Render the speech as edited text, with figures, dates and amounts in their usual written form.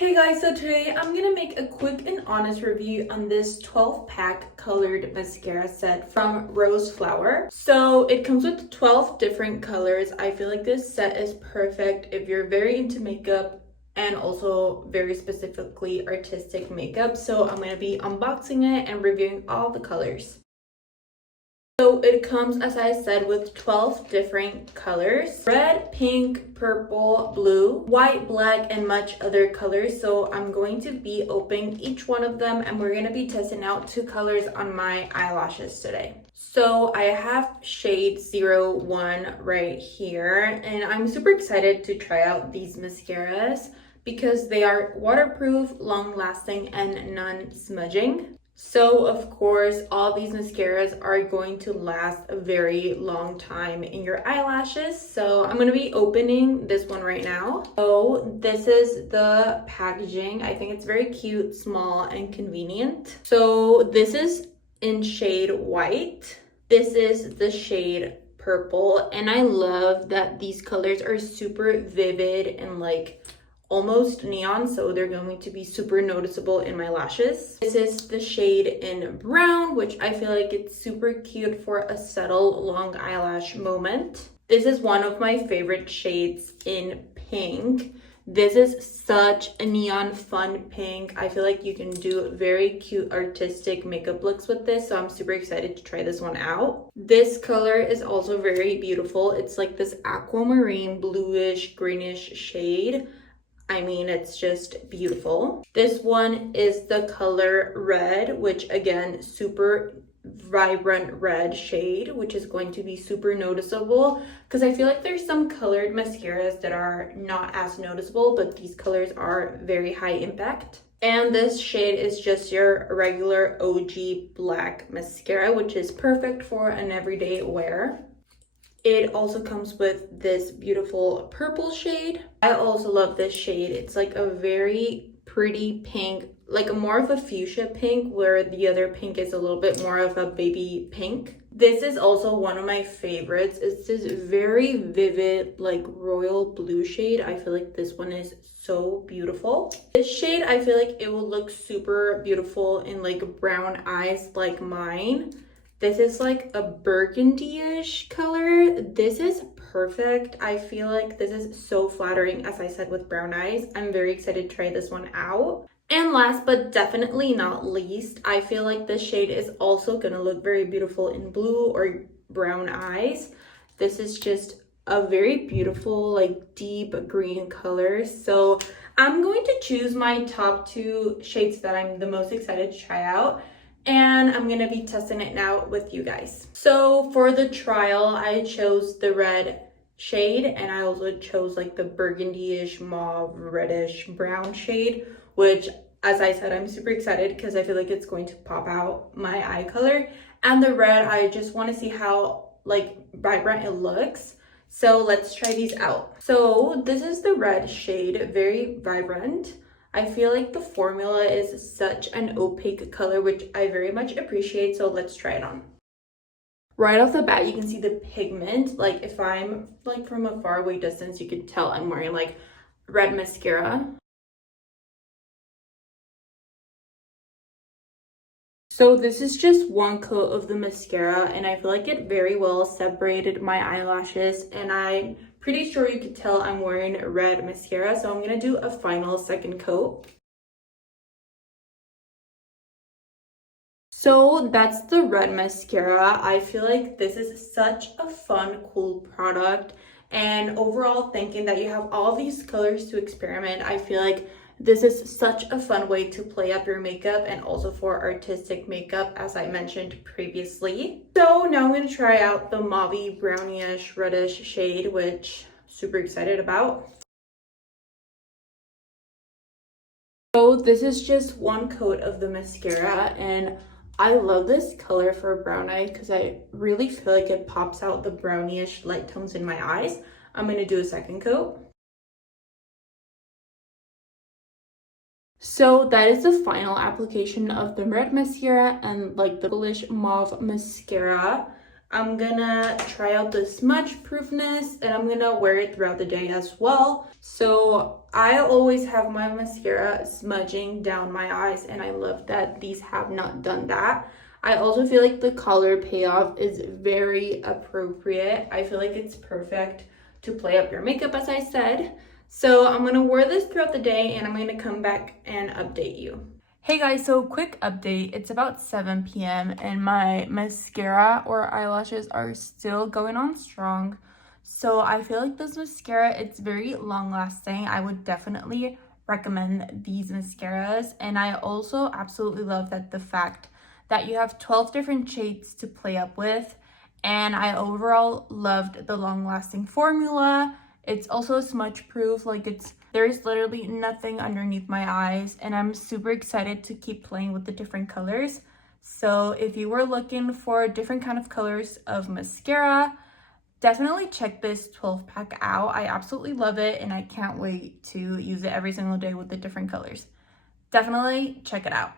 Hey guys, so today I'm gonna make a quick and honest review on this 12-pack colored mascara set from Rose Flower. So it comes with 12 different colors. I feel like this set is perfect if you're very into makeup and also very specifically artistic makeup. So I'm gonna be unboxing it and reviewing all the colors. So it comes, as I said, with 12 different colors: red, pink, purple, blue, white, black, and much other colors. So I'm going to be opening each one of them and we're going to be testing out two colors on my eyelashes today. So I have shade 01 right here and I'm super excited to try out these mascaras because they are waterproof, long-lasting, and non-smudging. So of course, all these mascaras are going to last a very long time in your eyelashes. So I'm going to be opening this one right now. So this is the packaging. I think it's very cute, small, and convenient. So this is in shade white. This is the shade purple. And I love that these colors are super vivid and like almost neon, so they're going to be super noticeable in my lashes. This is the shade in brown, which I feel like it's super cute for a subtle long eyelash moment. This is one of my favorite shades in pink. This is such a neon fun pink. I feel like you can do very cute artistic makeup looks with this, so I'm super excited to try this one out. This color is also very beautiful. It's like this aquamarine bluish greenish shade. I mean, it's just beautiful. This one is the color red, which again, super vibrant red shade, which is going to be super noticeable because I feel like there's some colored mascaras that are not as noticeable, but these colors are very high impact. And this shade is just your regular OG black mascara, which is perfect for an everyday wear. It also comes with this beautiful purple shade. I also love this shade. It's like a very pretty pink, like a more of a fuchsia pink, where the other pink is a little bit more of a baby pink. This is also one of my favorites. It's this very vivid, like royal blue shade. I feel like this one is so beautiful. This shade, I feel like it will look super beautiful in like brown eyes like mine. This is like a burgundy-ish color. This is perfect. I feel like this is so flattering, as I said, with brown eyes. I'm very excited to try this one out. And last but definitely not least, I feel like this shade is also gonna look very beautiful in blue or brown eyes. This is just a very beautiful, like deep green color. So I'm going to choose my top two shades that I'm the most excited to try out, and I'm gonna be testing it now with you guys. So for the trial, I chose the red shade and I also chose like the burgundy-ish mauve reddish brown shade, which, as I said, I'm super excited because I feel like it's going to pop out my eye color. And the red, I just want to see how like vibrant it looks. So let's try these out. So this is the red shade, very vibrant. I feel like the formula is such an opaque color, which I very much appreciate, so let's try it on. Right off the bat, you can see the pigment. Like if I'm like from a far away distance, you can tell I'm wearing like red mascara. So this is just one coat of the mascara and I feel like it very well separated my eyelashes, and I'm pretty sure you could tell I'm wearing red mascara, so I'm gonna do a final second coat. So that's the red mascara. I feel like this is such a fun, cool product, and overall thinking that you have all these colors to experiment, I feel like this is such a fun way to play up your makeup and also for artistic makeup, as I mentioned previously. So now I'm going to try out the mauve brownish reddish shade, which I'm super excited about. So this is just one coat of the mascara and I love this color for brown eyes because I really feel like it pops out the brownish light tones in my eyes. I'm going to do a second coat. So that is the final application of the red mascara and like the bluish mauve mascara. I'm gonna try out the smudge proofness and I'm gonna wear it throughout the day as well. So I always have my mascara smudging down my eyes and I love that these have not done that. I also feel like the color payoff is very appropriate. I feel like it's perfect to play up your makeup, as I said. So I'm gonna wear this throughout the day and I'm gonna come back and update you. Hey guys, so quick update. It's about 7 p.m. and my mascara or eyelashes are still going on strong. So I feel like this mascara, it's very long lasting. I would definitely recommend these mascaras. And I also absolutely love that the fact that you have 12 different shades to play up with. And I overall loved the long lasting formula. It's also smudge proof, like there's literally nothing underneath my eyes, and I'm super excited to keep playing with the different colors. So if you were looking for different kind of colors of mascara, definitely check this 12 pack out. I absolutely love it and I can't wait to use it every single day with the different colors. Definitely check it out.